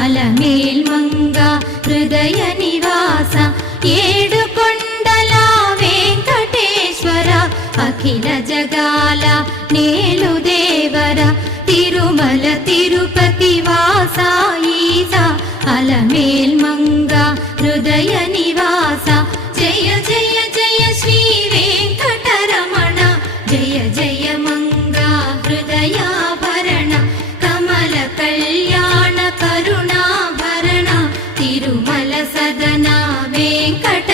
అలమేల్మంగ హృదయ నివాస ఏడుకొండల వెంకటేశ్వర అఖిల జగాల నేలు దేవర తిరుమల తిరుపతి వాస ఈసా అలమేల్మంగ హృదయ నివాస జయ జయ జయ శ్రీ వెంకటరమణ జయ జయ మంగ హృదయాభరణ కమల కళ్యాణ కరుణాభరణ తిరుమల సదన వెంకట